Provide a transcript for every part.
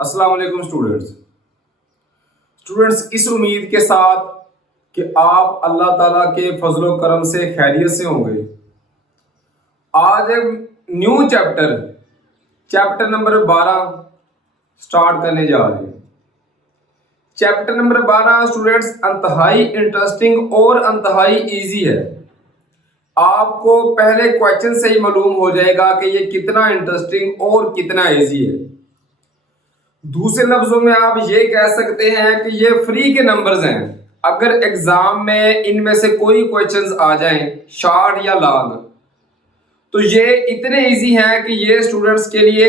अस्सलाम वालेकुम स्टूडेंट्स इस उम्मीद के साथ कि आप अल्लाह ताला के फजलो करम से खैरियत से होंगे। आज हम न्यू चैप्टर नंबर 12 स्टार्ट करने जा रहे हैं। चैप्टर नंबर 12 स्टूडेंट्स अंतहाई इंटरेस्टिंग और अंतहाई इजी है। आपको पहले क्वेश्चन से ही मालूम हो जाएगा कि ये कितना इंटरेस्टिंग और कितना इजी है। दूसरे लफ्जों में आप ये कह सकते हैं कि ये फ्री के नंबर्स हैं। अगर एग्जाम में इनमें से कोई क्वेश्चंस आ जाएं शॉर्ट या लॉन्ग, तो ये इतने इजी हैं कि ये स्टूडेंट्स के लिए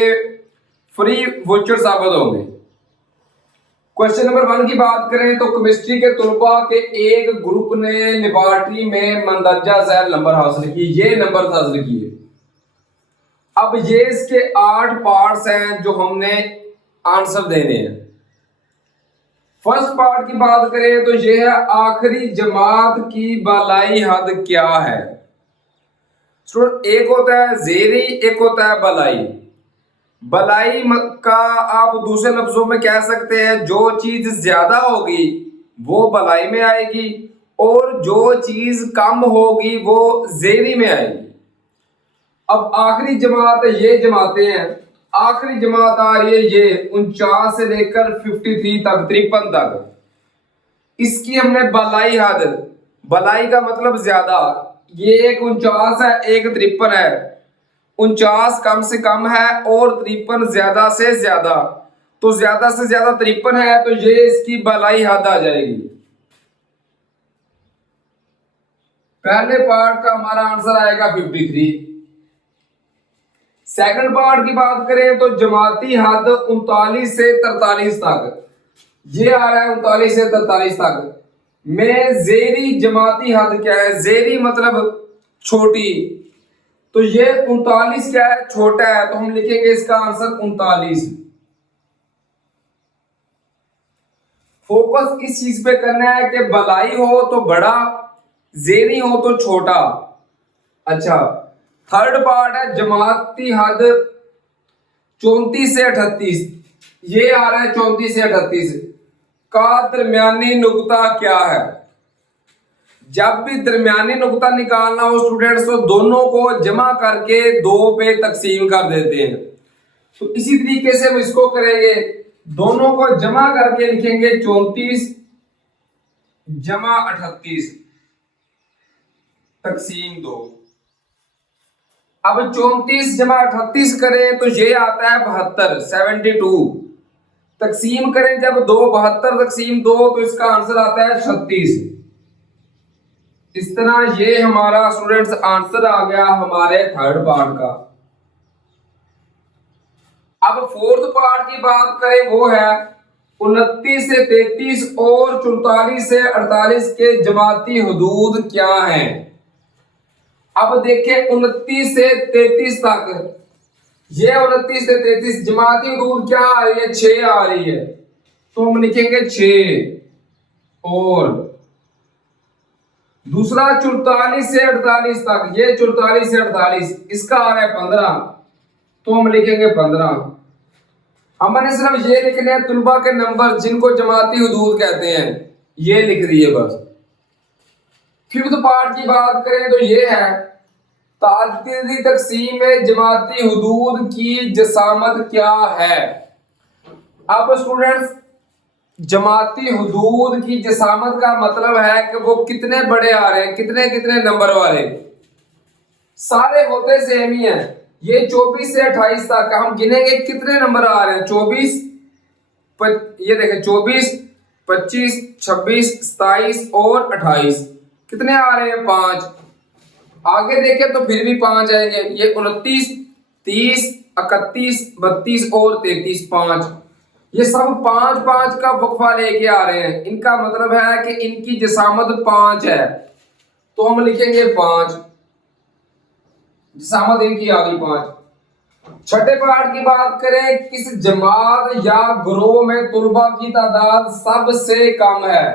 फ्री वोचर साबित होंगे। क्वेश्चन नंबर 1 की बात करें तो केमिस्ट्री के तलबा के एक ग्रुप ने लेबोरेटरी में मंदरजा झैल नंबर हासिल किए। ये नंबर हासिल किए। अब ये इसके 8 पार्ट्स हैं जो हमने आंसर देने हैं। फर्स्ट पार्ट की बात करें तो यह है आखिरी जमात की बालाई हद क्या है। स्टूडेंट एक होता है जेरी, एक होता है बलाई। बलाई का आप दूसरे लफ्जों में कह सकते हैं जो चीज ज्यादा होगी वो बलाई में आएगी और जो चीज कम होगी वो जेरी में आएगी। अब आखिरी जमात ये जमातें हैं। आखिरी जमात आ रही है ये 49 से लेकर 53 तक, 53 तक। इसकी हमने बलाई हद, बलाई का मतलब ज्यादा, ये एक 49 है, एक 53 है। 49 कम से कम है और 53 ज्यादा से ज्यादा, तो ज्यादा से ज्यादा 53 है, तो ये इसकी बलाई हद आ जाएगी। पहले पार्ट का हमारा आंसर आएगा 53। सेकंड पार्ट की बात करें तो जमाती हद 39 से 43 तक, ये आ रहा है 39 से 43 तक में। जेरी जमाती हद क्या है? जेरी मतलब छोटी, तो ये 39 क्या है? छोटा है, तो हम लिखेंगे इसका आंसर 39। फोकस इस चीज पे करना है कि बलाई हो तो बड़ा, जेरी हो तो छोटा। अच्छा, थर्ड पार्ट है जमाती हद 34 से 38, ये आ रहा है 34 से 38 का दरमियानी नुक्ता क्या है। जब भी दरमियानी नुक्ता निकालना हो स्टूडेंट्स तो दोनों को जमा करके 2 पे तकसीम कर देते हैं। तो इसी तरीके से हम इसको करेंगे, दोनों को जमा करके लिखेंगे 34 जमा 38 तकसीम 2। अब 34 जमा 38 करें तो ये आता है 72, 72। तकसीम करें जब 2, 72 तकसीम 2, तो इसका आंसर आता है 36। इस तरह ये हमारा स्टूडेंट्स आंसर आ गया हमारे थर्ड पार्ट का। अब फोर्थ पार्ट की बात करें वो है 29 से 33 और 44 से 48 के जमाती हुदूद क्या हैं। अब देखें 29 से 33 तक, ये 29 से 33 जमाती हुदूद क्या आ रही है? 6 आ रही है, तो हम लिखेंगे 6। और दूसरा 44 से 48 तक, ये 44 से 48 इसका आ रहा है 15, तो हम लिखेंगे 15। हमने सिर्फ ये लिखने हैं तुलबा के नंबर जिनको जमाती हुदूद कहते हैं, ये लिख दिए बस। फिफ्थ पार्ट की बात करें तो ये है ताददी तकसीम में जमाती हुदूद की जसामत क्या है। अब स्टूडेंट्स जमाती हुदूद की जसामत का मतलब है कि वो कितने बड़े आ रहे हैं, कितने कितने नंबर वाले। सारे होते सेम ही हैं। ये 24 से 28 तक हम गिनेंगे कितने नंबर आ रहे हैं। 24, ये देखें 24, 25, 26, 27 और 28 कितने आ रहे हैं? 5। आगे देखें तो फिर भी 5 आएंगे। ये 29, 30, 31, 32 और 33, 5। ये सब 5 5 का वक्फा लेके आ रहे हैं। इनका मतलब है कि इनकी जसामत 5 है, तो हम लिखेंगे 5। जसामत इनकी आ गई 5। छठे पार्ट की बात करें किस जमात या ग्रोह में तुलबा की तादाद सबसे कम है।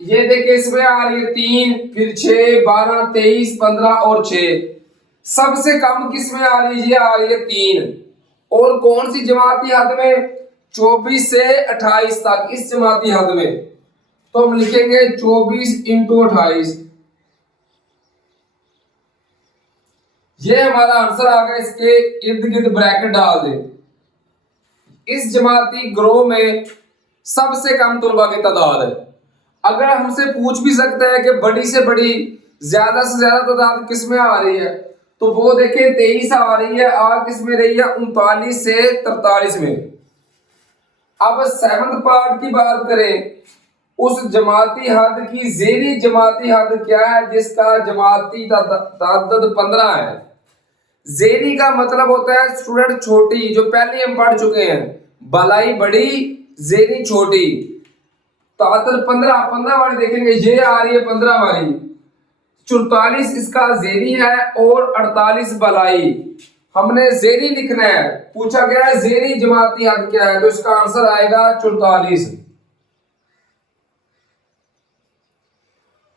ये देखिए इसमें आ रही है 3, फिर 6, 12, 23, 15 और 6। सबसे कम किस में आ रही है? ये आ रही है 3। और कौन सी जमाती हद में? 24 से 28 तक इस जमाती हद में, तो हम लिखेंगे 24 इंटू 28। ये हमारा आंसर आ गया। इसके इर्द गिर्द ब्रैकेट डाल दें। इस जमाती ग्रोह में सबसे कम तलबा की तादाद है। अगर हमसे पूछ भी सकता है कि बड़ी से बड़ी ज्यादा से ज्यादा तादाद किस में आ रही है, तो वो देखें 23 आ रही है। आ किस में रही है? 39 से 43 में। अब 7th पार्ट की बात करें, उस जमाती हद की जेरी जमाती हद क्या है जिसका जमाती तादाद 15 है। जेरी का मतलब होता है स्टूडेंट छोटी, जो पहले हम पढ़ चुके हैं। बलाई बड़ी, जेरी छोटी। तादाद 15 वाली देखेंगे, ये आ रही है 15 वाली। 44 इसका जेरी है और 48 बलाई। हमने जेरी लिखना है। पूछा गया है जेरी जमाती हद क्या है, तो इसका आंसर आएगा 44।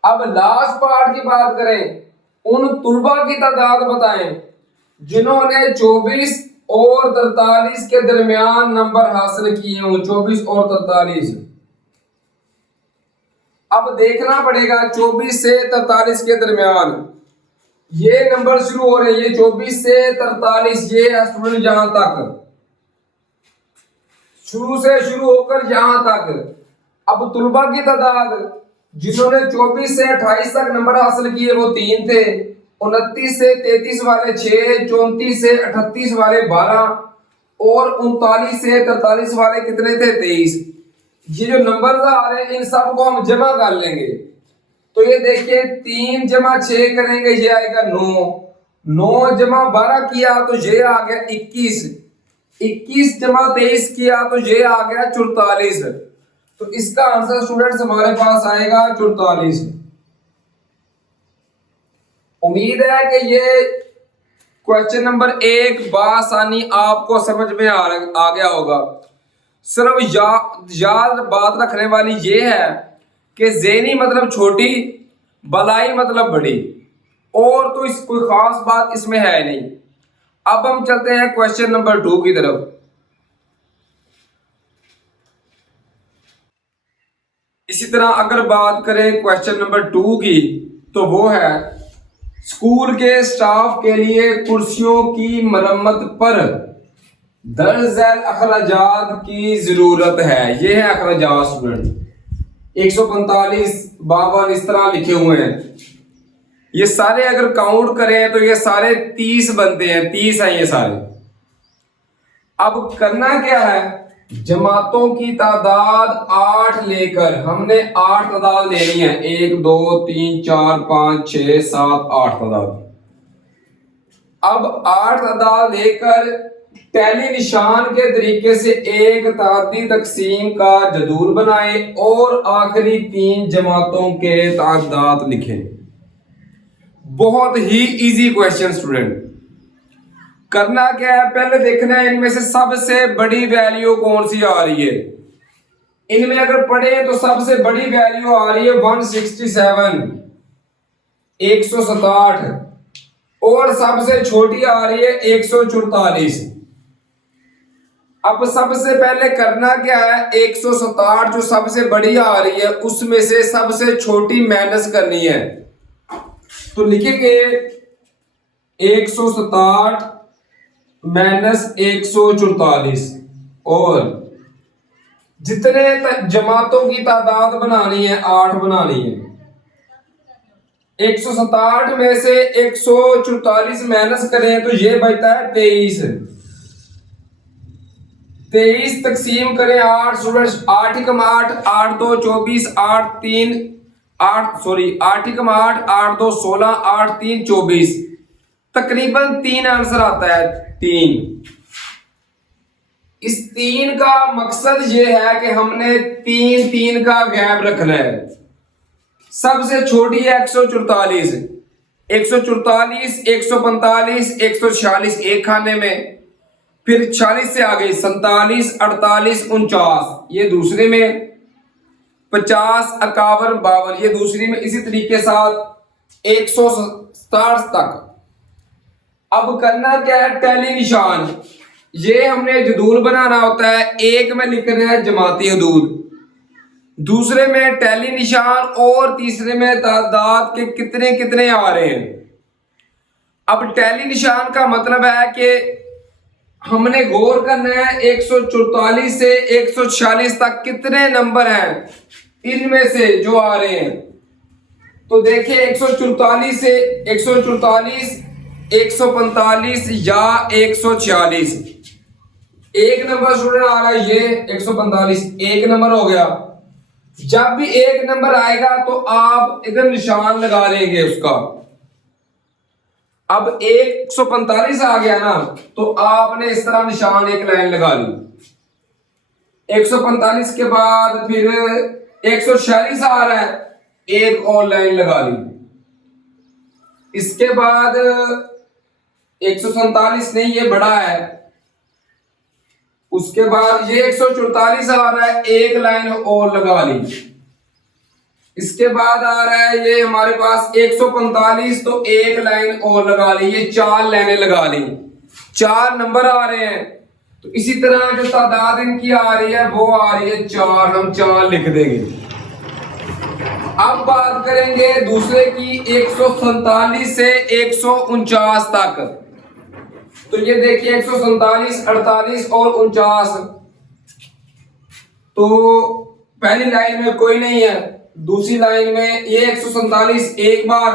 अब लास्ट पार्ट की बात करें, उन तुलबा की तादाद बताएं जिन्होंने 24 और 43 के दरमियान नंबर हासिल किए हों। 24 और 43। अब देखना पड़ेगा 24 से 43 के दरमियान ये नंबर शुरू हो रहे हैं। ये 24 से 43, ये है स्टूडेंट यहां तक, शुरू से शुरू होकर यहां तक। अब तुलबा की तादाद जिन्होंने 24 से 28 तक नंबर हासिल किए वो 3 थे। 29 से 33 वाले 6, 34 से 38 वाले 12 और 39 से 43 वाले कितने थे? 23। ये जो नंबर आ रहे हैं इन सबको हम जमा कर लेंगे। तो ये देखिए 3 जमा 6 करेंगे, ये आएगा 9। 9 जमा 12 किया तो ये आ गया 21। 21 जमा 23 किया तो ये आ गया 44। तो इसका आंसर स्टूडेंट्स हमारे पास आएगा 44। उम्मीद है कि ये क्वेश्चन नंबर 1 बासानी आपको समझ में आ गया होगा। सिर्फ याद बात रखने वाली ये है कि ज़ेनी मतलब छोटी, बलाई मतलब बड़ी, और तो इस कोई खास बात इसमें है नहीं। अब हम चलते हैं क्वेश्चन नंबर 2 की तरफ। इसी तरह अगर बात करें क्वेश्चन नंबर 2 की, तो वो है स्कूल के स्टाफ के लिए कुर्सियों की मरम्मत पर दर्ज अखराजात की जरूरत है। ये है अखराजात स्टूडेंट। 145, 52 इस तरह लिखे हुए हैं। ये सारे अगर काउंट करें तो ये सारे 30 बनते हैं। 30 हैं ये सारे। अब करना क्या है, जमातों की तादाद 8 लेकर हमने 8 तादाद लेनी है। 1 2 3 4 5 6 7 8 तादाद। अब 8 तादाद लेकर टैली निशान के तरीके से एक तादादी तकसीम का जदूल बनाए और आखिरी 3 जमातों के तादाद लिखें। बहुत ही इजी क्वेश्चन स्टूडेंट। करना क्या है, पहले देखना है इनमें से सबसे बड़ी वैल्यू कौन सी आ रही है। इनमें अगर पढ़े तो सबसे बड़ी वैल्यू आ रही है 167, 167, और सबसे छोटी आ रही है 144। अब सबसे पहले करना क्या है, 167 जो सबसे बड़ी आ रही है उसमें से सबसे छोटी माइनस करनी है। तो लिखेंगे 167 माइनस 144, और जितने जमातों की तादाद बनानी है 8 बनानी है। 167 में से 144 माइनस करें तो ये बचता है 23। 23 तकसीम करें 8 स्टूडेंट्स। 8 एकम 8, 8 2 24, 8 3 8 सॉरी 8 एकम 8, 8 2 16, 8 3 24। तकरीबन 3 आंसर आता है। 3। इस 3 का मकसद ये है कि हमने 3 का गैप रखना है। सबसे छोटी है 144, 144, 145, 146 एक खाने में, फिर 46 से आगे 47, 48, 49 ये दूसरे में, 50, 51, 52 ये दूसरी में, इसी तरीके साथ 167 तक। अब करना क्या है, टैली निशान। ये हमने जदूल बनाना होता है। एक में लिखना है जमाती हदूद, दूसरे में टैली निशान और तीसरे में तादाद के कितने कितने आ रहे हैं। अब टैली निशान का मतलब है कि हमने गौर करना है 144 से 146 तक कितने नंबर हैं इनमें से जो आ रहे हैं। तो देखिए 144 से 144, 145 या 146, एक नंबर स्टूडेंट आ रहा है ये 145, एक नंबर हो गया। जब भी एक नंबर आएगा तो आप इधर निशान लगा लेंगे उसका। अब 145 आ गया ना तो आपने इस तरह निशान एक लाइन लगा ली। 145 के बाद फिर 146 आ रहा है, एक और लाइन लगा ली। इसके बाद 147 नहीं, ये बड़ा है। उसके बाद ये 144 आ रहा है, एक लाइन और लगा ली। इसके बाद आ रहा है ये हमारे पास 145, तो एक लाइन और लगा ली। ये चार लाइनें लगा ली, चार नंबर आ रहे हैं। तो इसी तरह जो तादाद इनकी आ रही है वो आ रही है 4, हम 4 लिख देंगे। अब बात करेंगे दूसरे की 147 से 149 तक। तो ये देखिए 147, 48 और 49। तो पहली लाइन में कोई नहीं है, दूसरी लाइन में ये 147 एक बार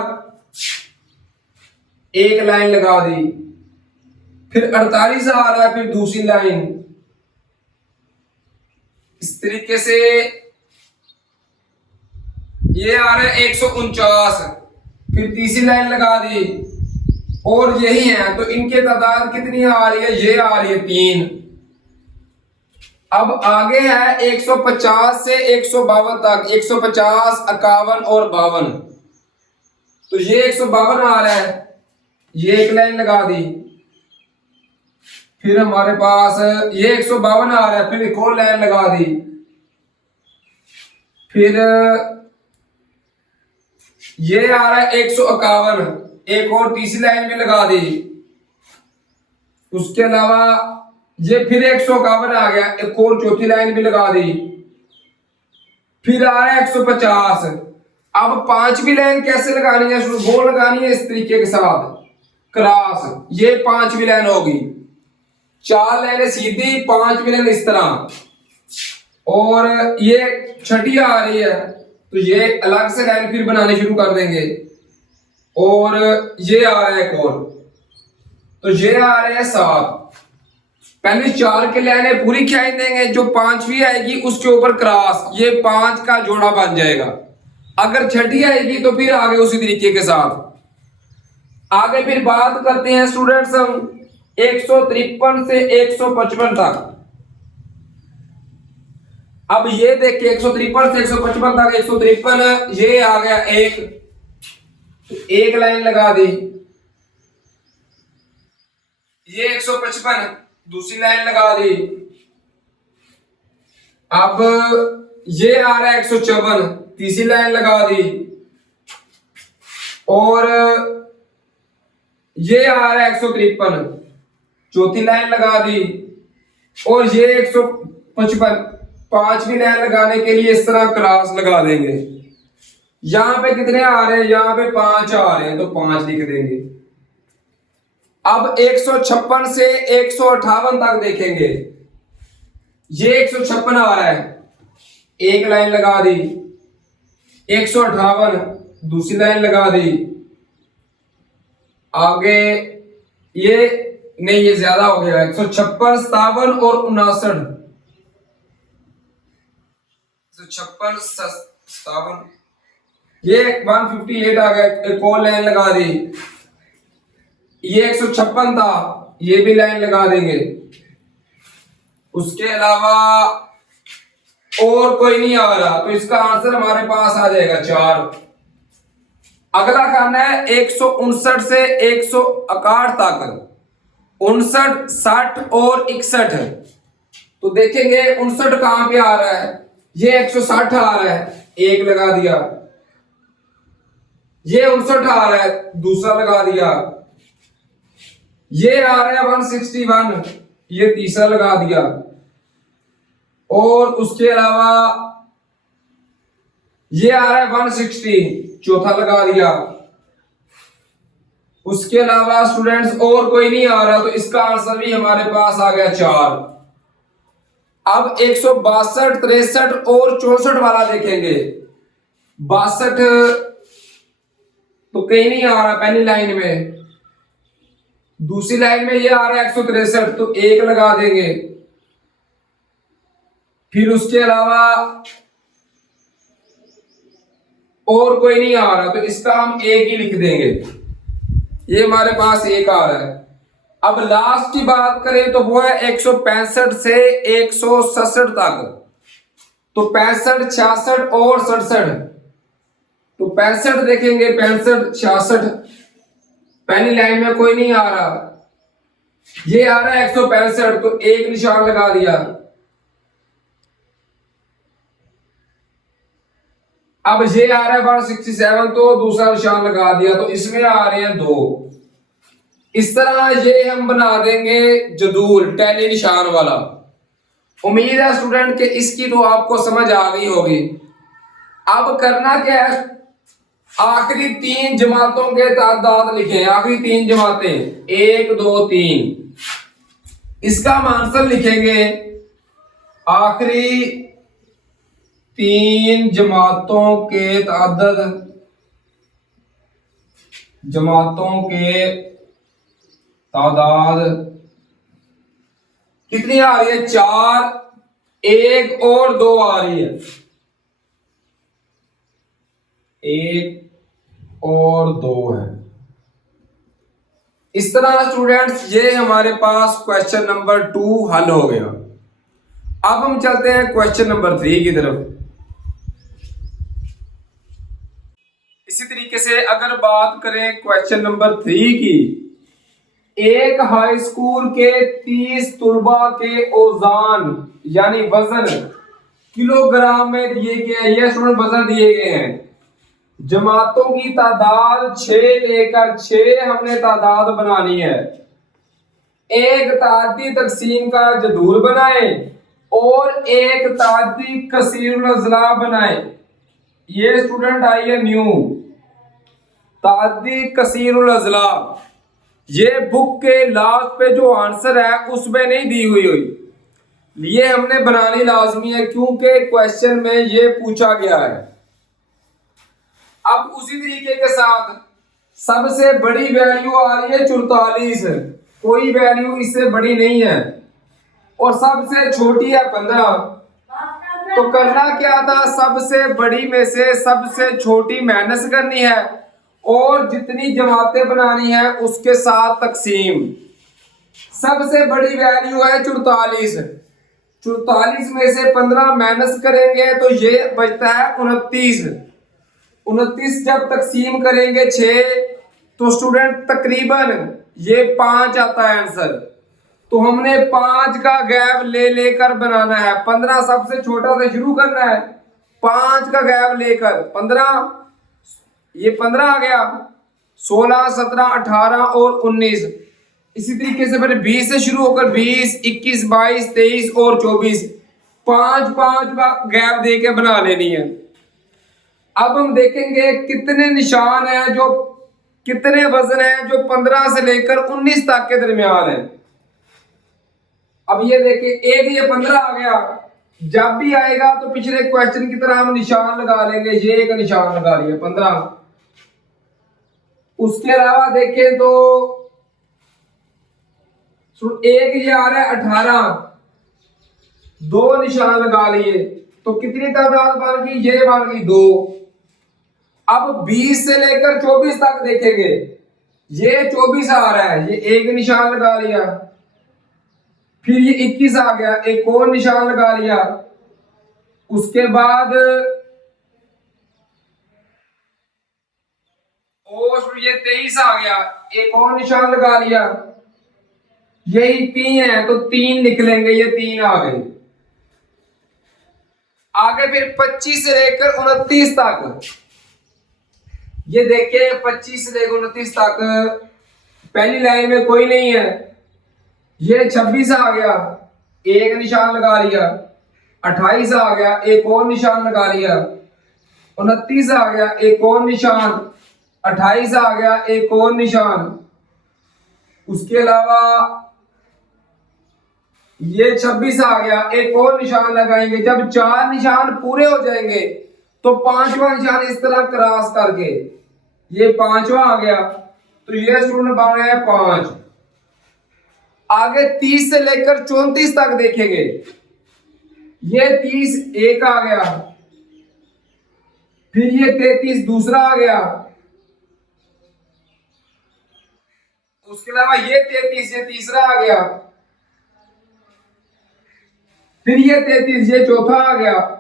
एक लाइन लगा दी। फिर 48 आ रहा है, फिर दूसरी लाइन। इस तरीके से ये आ रहा है 149, फिर तीसरी लाइन लगा दी और यही है। तो इनके तादाद कितनी आ रही है, ये आ रही है 3। अब आगे है 150 से 152 तक, 150, 51 और 52। तो ये 152 आ रहा है, ये एक लाइन लगा दी। फिर हमारे पास ये 152 आ रहा है, फिर एक और लाइन लगा दी। फिर ये आ रहा है 151, एक और तीसरी लाइन भी लगा दी। उसके अलावा ये फिर 151 आ गया, एक और चौथी लाइन भी लगा दी। फिर आ रहा है 150। अब पांचवी लाइन कैसे लगानी है, वो लगानी है इस तरीके के साथ क्रॉस। ये पांचवी लाइन होगी, 4 लाइनें सीधी, पांचवी लाइन इस तरह, और ये छठी आ रही है तो ये अलग से लाइन फिर बनाने शुरू कर देंगे। और ये आ रहा है एक और, तो ये आ रहे हैं 7। पहले 4 के लाइनें पूरी खींच देंगे, जो पांचवी आएगी उसके ऊपर क्रॉस, ये 5 का जोड़ा बन जाएगा। अगर छठी आएगी तो फिर आगे उसी तरीके के साथ आगे। फिर बात करते हैं स्टूडेंट्स हम 153 से 155 तक। अब ये देखिए 153 से 155 तक, 153 ये आ गया एक लाइन लगा दी। ये 155 दूसरी लाइन लगा दी। अब ये आ रहा है 154, तीसरी लाइन लगा दी। और ये आ रहा है 153, चौथी लाइन लगा दी। और ये 155, पांचवी लाइन लगाने के लिए इस तरह क्रॉस लगा देंगे। यहां पे कितने आ रहे हैं, यहां पे 5 आ रहे हैं तो 5 लिख देंगे। अब 156 से 158 तक देखेंगे। ये 156 आ रहा है, एक लाइन लगा दी। 158 दूसरी लाइन लगा दी। आगे ये नहीं, ये ज्यादा हो गया, 156, 57 और 59। 156, 57, ये 158 आ गया, एक और लाइन लगा दी। ये 156 था, ये भी लाइन लगा देंगे। उसके अलावा और कोई नहीं आ रहा, तो इसका आंसर हमारे पास आ जाएगा 4। अगला खाना है 159 से 161 तक, 59, 60 और 61। तो देखेंगे 59 कहां पे आ रहा है, ये 160 आ रहा है, एक लगा दिया। ये 59 आ रहा है, दूसरा लगा दिया। ये आ रहा है 161, ये तीसरा लगा दिया, और उसके अलावा ये आ रहा है 160, चौथा लगा दिया। उसके अलावा स्टूडेंट्स और कोई नहीं आ रहा, तो इसका आंसर भी हमारे पास आ गया 4। अब 162, 63 और 64 वाला देखेंगे। 62 तो कहीं नहीं आ रहा पहली लाइन में, दूसरी लाइन में ये आ रहा है 163, तो 1 लगा देंगे। फिर उसके अलावा और कोई नहीं आ रहा, तो इसका हम 1 ही लिख देंगे। ये हमारे पास 1 आ रहा है। अब लास्ट की बात करें तो वो है 165 से 167 तक, तो 65, 66 और 67। तो 65 देखेंगे, 65, 66, पहली लाइन में कोई नहीं आ रहा, ये आ रहा है 165, तो 1 निशान लगा दिया। अब ये आ रहा है 167, तो दूसरा निशान लगा दिया, तो इसमें आ रहे हैं 2। इस तरह ये हम बना देंगे जदूल टैली निशान वाला। उम्मीद है स्टूडेंट कि इसकी तो आपको समझ आ गई होगी। अब करना क्या है, आखिरी 3 जमातों के तादाद लिखें। आखिरी 3 जमातें 1, 2, 3, इसका हम आंसर लिखेंगे। आखिरी 3 जमातों के तादाद, जमातों के तादाद कितनी आ रही है? 4, 1 और 2 आ रही है। 1 और 2 है। इस तरह स्टूडेंट्स ये हमारे पास क्वेश्चन नंबर 2 हल हो गया। अब हम चलते हैं क्वेश्चन नंबर 3 की तरफ। इसी तरीके से अगर बात करें क्वेश्चन नंबर 3 की, एक हाई स्कूल के 30 तुलबा के औजान यानी वजन किलोग्राम में दिए गए हैं। ये स्टूडेंट वजन दिए गए हैं। जमातों की तादाद 6 लेकर 6 हमने तादाद बनानी है। एक तादी तकसीम का जदूल बनाए और एक तादी कसीरुल अज़ला बनाए। ये स्टूडेंट आई है न्यू तादी कसीरुल अज़ला। ये बुक के लास्ट पे जो आंसर है उसमें नहीं दी हुई ये हमने बनानी लाजमी है, क्योंकि क्वेश्चन में ये पूछा गया है। अब उसी तरीके के साथ सबसे बड़ी वैल्यू आ रही है 44, कोई वैल्यू इससे बड़ी नहीं है, और सबसे छोटी है 15। तो करना क्या था, सबसे बड़ी में से सबसे छोटी माइनस करनी है और जितनी जमातें बनानी है उसके साथ तकसीम। सबसे बड़ी वैल्यू है 44। 44 में से 15 माइनस करेंगे तो ये बचता है 29। 29 जब तकसीम करेंगे 6 तो स्टूडेंट तकरीबन ये 5 आता है आंसर। तो हमने 5 का गैप ले लेकर बनाना है। 15 सबसे छोटा से शुरू करना है, 5 का गैप लेकर 15, ये 15 आ गया, 16, 17, 18 और 19। इसी तरीके से फिर 20 से शुरू होकर 20, 21, 22, 23 और 24, 5 का गैप दे के बना लेनी है। अब हम देखेंगे कितने निशान हैं, जो कितने वजन हैं जो 15 से लेकर 19 तक के दरमियान है। अब ये देखिए, एक ये 15 आ गया, जब भी आएगा तो पिछले क्वेश्चन की तरह हम निशान लगा लेंगे। ये एक निशान लगा लिया 15। उसके अलावा देखें तो एक ये आ रहा है 18, 2 निशान लगा लिए, तो कितनी तादाद बन गई? ये बन गई 2। अब 20 से लेकर 24 तक देखेंगे, ये 24 आ रहा है, ये एक निशान लगा लिया। फिर ये 21 आ गया, एक और निशान लगा लिया। उसके बाद और ये 23 आ गया, एक और निशान लगा लिया। यही 3 है तो 3 लिख लेंगे, ये 3 आ गए। आगे फिर 25 से लेकर 29 तक, ये देखिए 25 से लेकर 29 तक पहली लाइन में कोई नहीं है, ये 26 आ गया, एक निशान लगा लिया। 28 आ गया, एक और निशान लगा लिया। 29 आ गया, एक और निशान। 28 आ गया, एक और निशान। उसके अलावा ये 26 आ गया, एक और निशान लगाएंगे। जब 4 निशान पूरे हो जाएंगे तो 5वां निशान इस तरह क्रॉस करके ये 5वां आ गया, तो ये स्टूडेंट बन गया 5। आगे 30 से लेकर 34 तक देखेंगे। ये 30 एक आ गया, फिर ये 33 दूसरा आ गया। उसके अलावा ये 33 ये तीसरा आ गया, फिर ये 33 ये चौथा आ गया,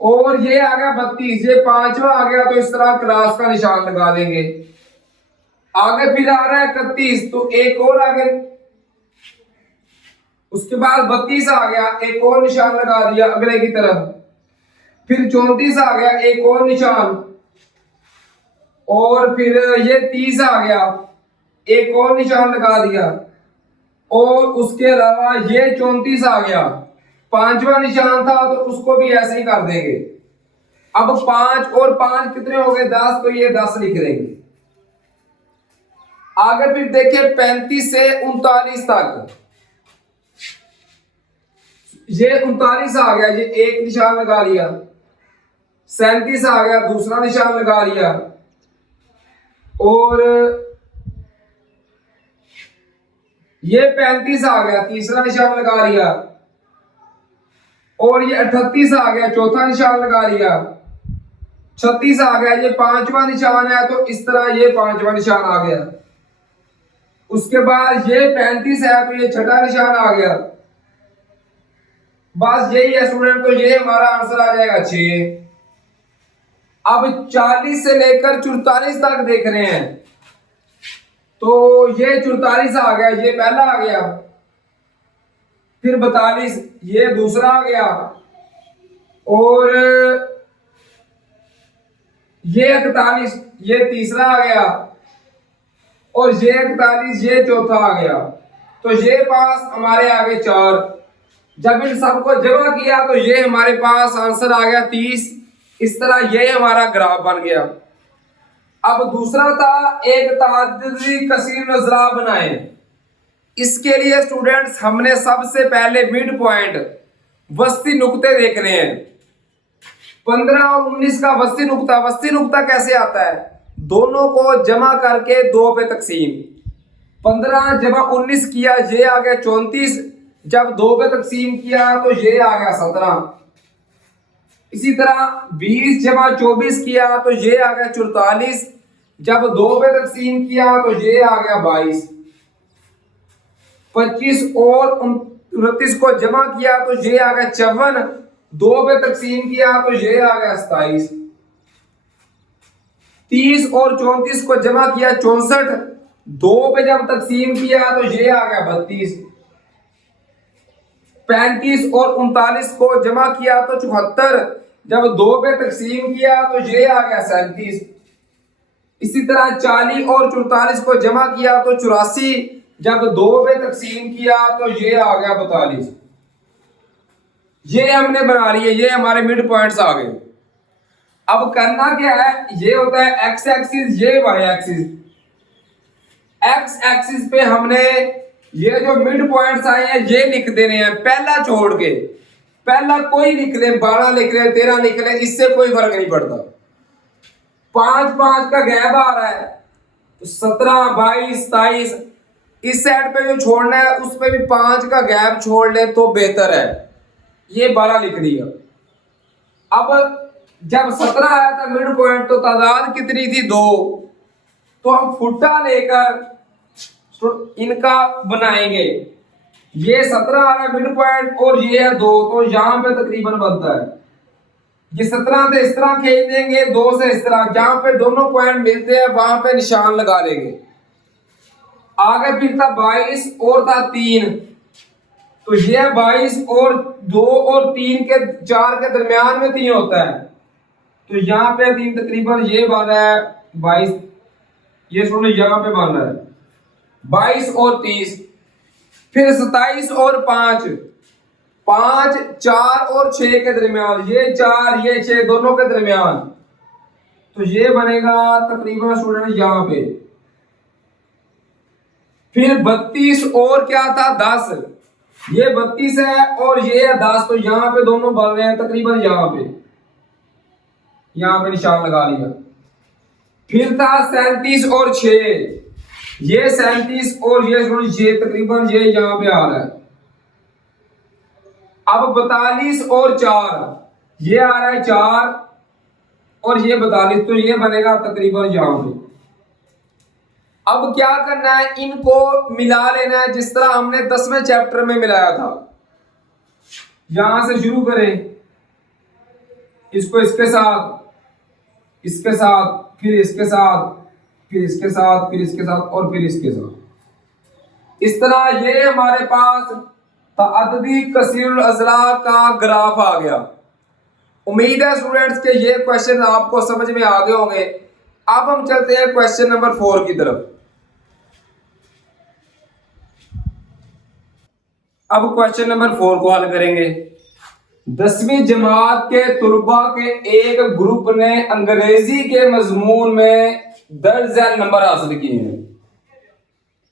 और ये आ गया 32 ये 5वां आ गया। तो इस तरह क्रॉस का निशान लगा देंगे। आगे फिर आ रहा है 31, तो एक और आगे। उसके बाद 32 आ गया, एक और निशान लगा दिया अगले की तरफ। फिर 34 आ गया, एक और निशान। और फिर ये 30 आ गया, एक और निशान लगा दिया। और उसके अलावा ये 34 आ गया, 5वां निशान था, तो उसको भी ऐसे ही कर देंगे। अब 5 और 5 कितने हो गए? 10, तो ये 10 लिख देंगे। आगे फिर देखिए 35 से 39 तक। ये 39 आ गया, ये एक निशान लगा लिया। 37 आ गया, दूसरा निशान लगा लिया। और ये 35 आ गया, तीसरा निशान लगा लिया। और ये 38 आ गया, चौथा निशान लगा लिया। 36 आ गया, ये 5वां निशान है, तो इस तरह ये 5वां निशान आ गया। उसके बाद ये 35 है, तो ये छठा निशान आ गया। बस यही है स्टूडेंट, तो ये हमारा आंसर आ जाएगा 6। अब 40 से लेकर 44 तक देख रहे हैं। तो ये 44 आ गया, ये पहला आ गया। फिर 42 ये दूसरा आ गया। और ये 41 ये तीसरा आ गया। और ये 41 ये चौथा आ गया। तो ये पास हमारे आगे 4। जब इन सबको जमा किया तो ये हमारे पास आंसर आ गया 30। इस तरह ये हमारा ग्राफ बन गया। अब दूसरा था एक ताददी कसीर नजरा बनाए। इसके लिए स्टूडेंट्स हमने सबसे पहले मिड पॉइंट वस्ती नुक्ते देखने हैं। 15 और 19 का वस्ती नुक्ता कैसे आता है? दोनों को जमा करके 2 पे तकसीम। 15 जमा 19 किया, ये आ गया 34। जब 2 पे तकसीम किया तो ये आ गया 17। इसी तरह 20 जमा 24 किया तो ये आ गया 44। जब 2 पे तकसीम किया तो ये आ गया 22। 25 और 29 को जमा किया तो ये आ गया 54। 2 पे तकसीम किया तो ये आ गया 27। 30 और 34 को जमा किया 64। 2 पे जब तकसीम किया तो ये आ गया 32। 35 और 39 को जमा किया तो 74। जब 2 पे तकसीम किया तो ये आ गया 37। इसी तरह 40 और 44 को जमा किया तो 84। जब 2 पे तकसीम किया तो ये आ गया 42। ये हमने बना लिए, ये हमारे मिड पॉइंट्स आ गए। अब करना क्या है? ये होता है एक्स एक्सिस, ये वाई एक्सिस। एक्स एक्सिस पे हमने ये जो मिड पॉइंट्स आए हैं ये लिख देने हैं, पहला छोड़ के। पहला कोई लिख ले, 12 लिख ले, 13 लिख ले, इससे कोई फर्क नहीं पड़ता। 5 5 का गैप आ रहा है तो 17 22 27। इस साइड पे जो छोड़ना है उस पे भी 5 का गैप छोड़ ले तो बेहतर है। ये 12 लिख लिया। अब जब 17 आया था मिड पॉइंट तो तादाद कितनी थी? 2। तो हम फुट्टा लेकर इनका बनाएंगे। ये 17 आ रहा है मिड पॉइंट और ये है 2, तो यहां पे तकरीबन बनता है। ये 17 से इस तरह खींच देंगे, 2 से इस तरह, जहां पे दोनों पॉइंट मिलते हैं वहां पे निशान लगा लेंगे। आगे फिर था 22 और था 3। तो ये 22 और 2 और 3 के 4 के दरमियान में 3 होता है। तो यहाँ पे 3 तकरीबन ये बन रहा है 22। ये सुनो यहाँ पे बन रहा है 22 और 30। फिर 27 और 5, 5, 4 और 6 के दरमियान, ये 4 ये 6 दोनों के दरमियान, तो ये बनेगा तकरीबन स्टूडेंट यहाँ पे। फिर 32 और क्या था 10, ये 32 है और ये है 10, तो यहाँ पे दोनों बन रहे हैं तकरीबन यहाँ पे निशान लगा लिया। फिर था 37 और 6, ये 37 और ये तकरीबन ये यहाँ पे आ रहा है। अब 42 और 4, ये आ रहा है 4 और ये 42, तो ये बनेगा तकरीबन यहाँ पे। अब क्या करना है, इनको मिला लेना है जिस तरह हमने 10वें चैप्टर में मिलाया था। यहां से शुरू करें, इसको इसके साथ, इसके साथ, फिर इसके साथ, फिर इसके साथ, फिर इसके साथ और फिर इसके साथ। इस तरह ये हमारे पास तअद्दुदी कसीरुल अज़ला का ग्राफ आ गया। उम्मीद है स्टूडेंट्स के ये क्वेश्चन आपको समझ में आ गए होंगे। अब हम चलते हैं क्वेश्चन नंबर 4 की तरफ। अब क्वेश्चन नंबर 4 को हल करेंगे। 10वीं जमात के तुलबा के एक ग्रुप ने अंग्रेजी के मजमून में दर्ज झैल नंबर हासिल किए हैं।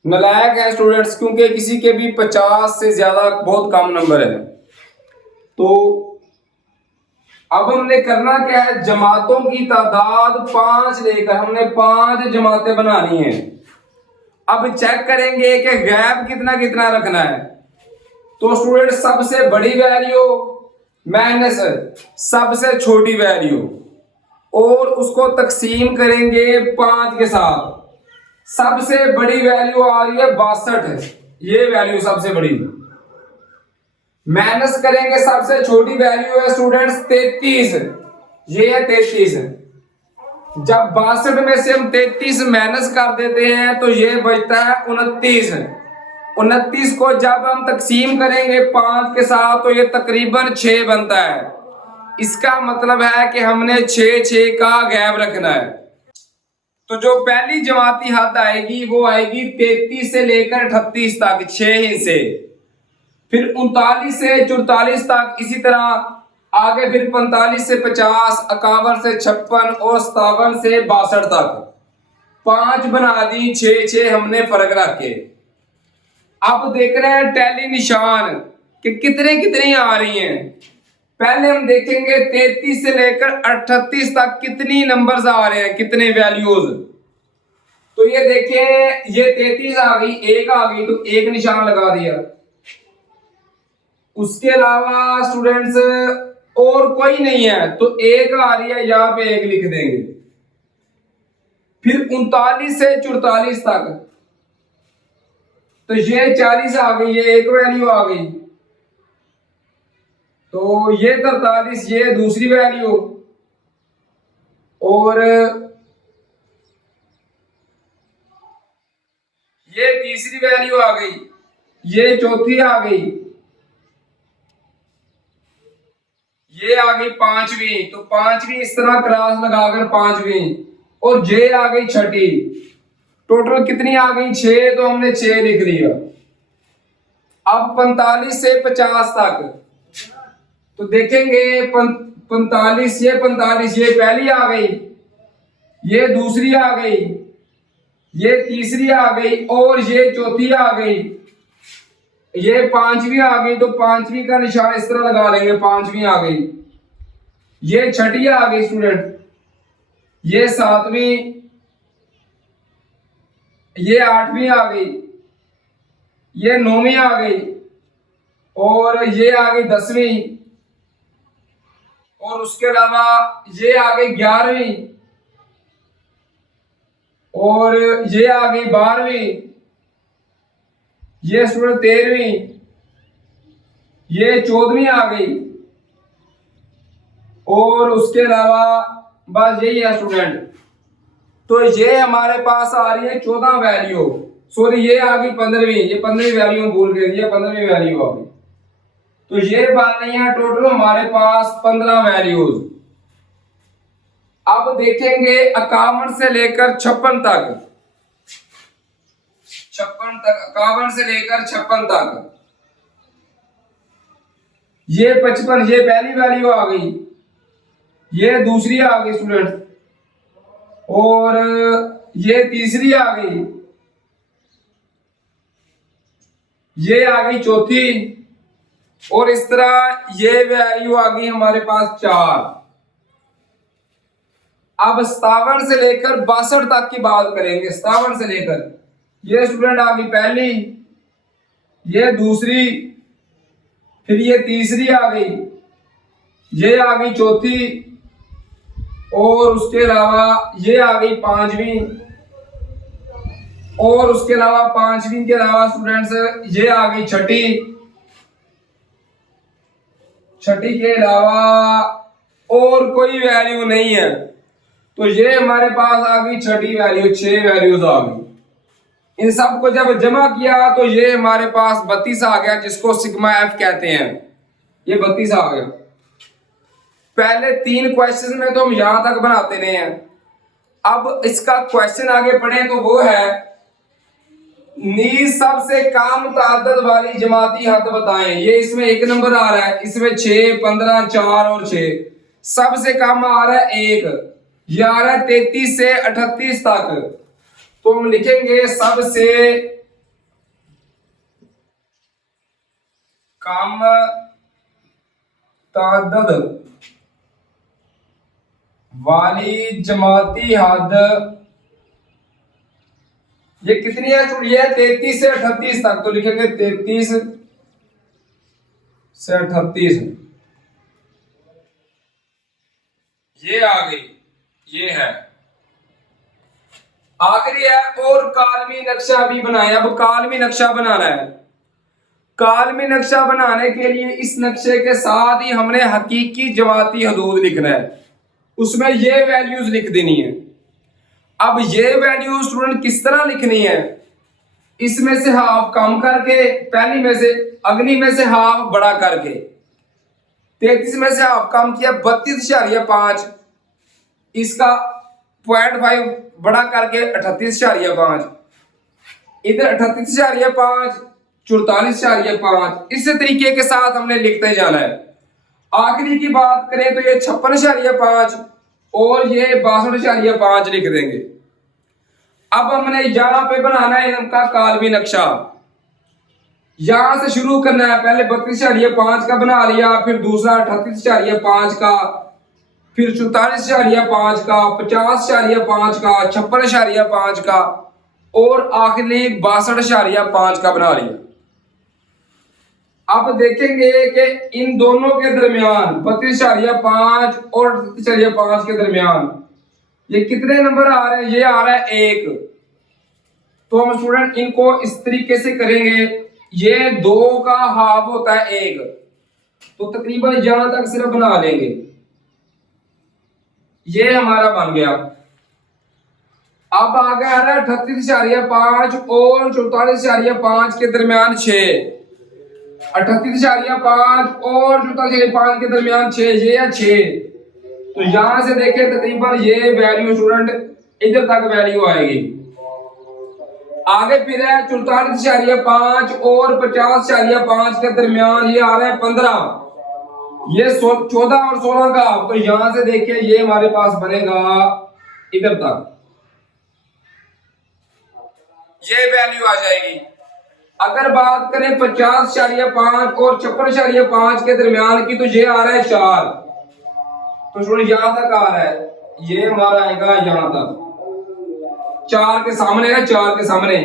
नालायक है स्टूडेंट्स, क्योंकि किसी के भी 50 से ज्यादा बहुत कम नंबर है। तो अब हमने करना क्या है, जमातों की तादाद 5 लेकर हमने 5 जमातें बनानी है। अब चेक करेंगे कि गैप कितना कितना रखना है। तो स्टूडेंट सबसे बड़ी वैल्यू माइनस सबसे छोटी वैल्यू और उसको तकसीम करेंगे 5 के साथ। सबसे बड़ी वैल्यू आ रही है 62, ये वैल्यू सबसे बड़ी। माइनस करेंगे सबसे छोटी वैल्यू है स्टूडेंट्स 33, ये है 33। जब 62 में से हम 33 माइनस कर देते हैं तो ये बचता है 29। 29 को जब हम तकसीम करेंगे 5 के साथ तो ये तकरीबन 6 बनता है। इसका मतलब है कि हमने 6 का गैप रखना है। तो जो पहली जमाती हद आएगी वो आएगी 33 से लेकर 38 तक, 6 हिस्से। फिर 39 से 44 तक, इसी तरह आगे फिर 45 से 50, 51 से 56 और 57 से 62 तक। 5 बना दी, 6 हमने फर्क रखे। अब देख रहे हैं टैली निशान कि कितने कितनी आ रही हैं। पहले हम देखेंगे 33 से लेकर 38 तक कितनी नंबर्स आ रहे हैं, कितने वैल्यूज। तो ये देखें, ये 33 आ गई, 1 आ गई तो 1 निशान लगा दिया। उसके अलावा स्टूडेंट्स और कोई नहीं है तो 1 आ रही है, यहां पे 1 लिख देंगे। फिर 39 से 44 तक तो ये 40 आ गई, ये 1 वैल्यू आ गई। तो ये 43, ये दूसरी वैल्यू, और ये तीसरी वैल्यू आ गई, ये चौथी आ गई, ये आ गई 5वीं। तो 5वीं इस तरह क्रॉस लगाकर 5वीं, और जे आ गई 6ठी। टोटल कितनी आ गई 6, तो हमने 6 लिख दिया। अब 45 से 50 तक तो देखेंगे 45, ये 45, ये पहली आ गई, ये दूसरी आ गई, ये तीसरी आ गई और ये चौथी आ गई, ये 5वीं आ गई। तो 5वीं का निशान इस तरह लगा लेंगे, 5वीं आ गई। ये 6ठी आ गई स्टूडेंट, ये 7वीं, ये 8वीं आ गई, ये 9वीं आ गई, और ये आ गई 10वीं, और उसके अलावा ये आ गई 11वीं, और ये आ गई 12वीं, ये स्टूडेंट 13वीं, ये 14वीं आ गई, और उसके अलावा बस यही है स्टूडेंट। तो ये हमारे पास आ रही है 14 वैल्यू, सॉरी ये आ गई 15वीं, ये 15वीं वैल्यू भूल गए, ये 15वीं वैल्यू आ गई। तो ये बात नहीं है, टोटल हमारे पास 15 वैल्यूज। अब देखेंगे 51 से लेकर 56 तक। 56 तक, 51 से लेकर 56 तक। ये 55, ये पहली वैल्यू आ गई, ये दूसरी आ गई स्टूडेंट, और ये तीसरी आ गई, ये आ गई चौथी, और इस तरह ये वैल्यू आ गई हमारे पास 4। अब 57 से लेकर 62 तक की बात करेंगे। 57 से लेकर, ये स्टूडेंट आ गई पहली, ये दूसरी, फिर ये तीसरी आ गई, ये आ गई चौथी, और उसके अलावा ये आ गई पांचवी, और उसके अलावा पांचवी के अलावा स्टूडेंट्स ये आ गई छठी, छठी के अलावा और कोई वैल्यू नहीं है, तो ये हमारे पास आ गई छठी वैल्यू, 6 वैल्यूज आ गई। इन सब को जब जमा किया तो ये हमारे पास 32 आ गया, जिसको सिग्मा एफ कहते हैं। ये 32 आ गया। पहले 3 क्वेश्चन में तो हम यहां तक बनाते रहे हैं। अब इसका क्वेश्चन आगे पढ़े तो वो है, नीज सबसे कम तादाद वाली जमाती हद बताएं। ये इसमें 1 नंबर आ रहा है, इसमें 6, 15, 4 और 6। सबसे कम आ रहा है 1, ये आ रहा है 33 से 38 तक। तो हम लिखेंगे सबसे कम तादाद वाली जमाती हद ये कितनी है? ये 33 से 38 तक, तो लिखेंगे 33 से 38। ये आ गई, ये है आखिरी है। और कालमी नक्शा भी बनाए। अब कालमी नक्शा बनाना है। कालमी नक्शा बनाने के लिए इस नक्शे के साथ ही हमने हकीकी जमाती हदूद लिखना है, उसमें ये वैल्यूज लिख देनी है। अब ये वैल्यू स्टूडेंट किस तरह लिखनी है? इसमें से हाफ कम करके, पहली में से अगली में से हाफ बड़ा करके, 33 में से हाफ कम किया 32.5, इसका 0.5 बड़ा करके 38.5, इधर 38.5, 44.5। इस तरीके के साथ हमने लिखते जाना है। आखिरी की बात करें तो ये 56.5 और ये 62.5 लिख देंगे। अब हमने यहां पे बनाना है इनका कालमी नक्शा। यहां से शुरू करना है। पहले 32.5 का बना लिया, फिर दूसरा 38.5 का, फिर 44.5 का, 50.5 का, 56.5 का, और आखिरी 62.5 का बना लिया। अब देखेंगे कि इन दोनों के दरमियान 32.5 और 38.5 के दरमियान ये कितने नंबर आ रहे हैं? ये आ रहा है 1। तो हम स्टूडेंट इनको इस तरीके से करेंगे। ये 2 का हाफ होता है 1, तो तकरीबन यहां तक सिर्फ बना लेंगे। ये हमारा बन गया। अब आगे आ रहा है 38.5 और 44.5 के दरमियान 6, 38.5 और 44.5 के दरमियान 6, ये है 6। तो यहां से देखें तकरीबन ये वैल्यू स्टूडेंट इधर तक वैल्यू आएगी। आगे फिर है 44.5 और 50.5 के दरमियान ये आ रहा है 15, ये 14 और 16 का। तो यहां से देखिए ये हमारे पास बनेगा इधर तक, ये वैल्यू आ जाएगी। अगर बात करें 50.5 और 56.5 के दरमियान की, तो ये आ रहा है 4। तो स्टूडेंट यहां तक आ रहा है, ये हमारा आएगा यहां तक, 4 के सामने है, 4 के सामने।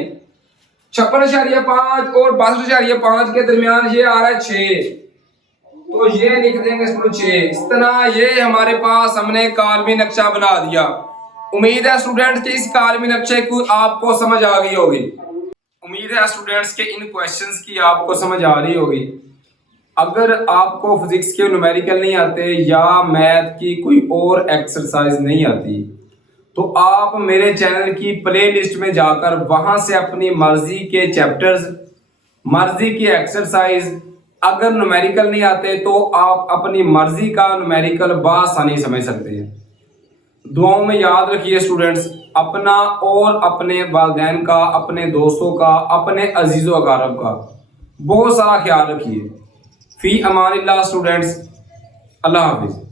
56.5 और 62.5 के दरमियान ये आ रहा है 6, तो ये लिख देंगे स्टूडेंट 6। इस तरह ये हमारे पास हमने कालमी नक्शा बना दिया। उम्मीद है स्टूडेंट कि इस कालमी नक्शे को आपको समझ आ गई होगी। उम्मीद है स्टूडेंट्स के इन क्वेश्चंस की आपको समझ आ रही होगी। अगर आपको फिजिक्स के न्यूमेरिकल नहीं आते या मैथ की कोई और एक्सरसाइज नहीं आती, तो आप मेरे चैनल की प्लेलिस्ट में जाकर वहां से अपनी मर्जी के चैप्टर्स, मर्जी की एक्सरसाइज, अगर न्यूमेरिकल नहीं आते तो आप अपनी मर्जी का न्यूमेरिकल बआसानी समझ सकते हैं। दुआओं में याद रखिए स्टूडेंट्स, अपना और अपने वालिदैन का, अपने दोस्तों का, अपने अजीज़ व अकारब का बहुत सारा ख्याल रखिए। फ़ी अमानिल्लाह स्टूडेंट्स, अल्लाह हाफिज़।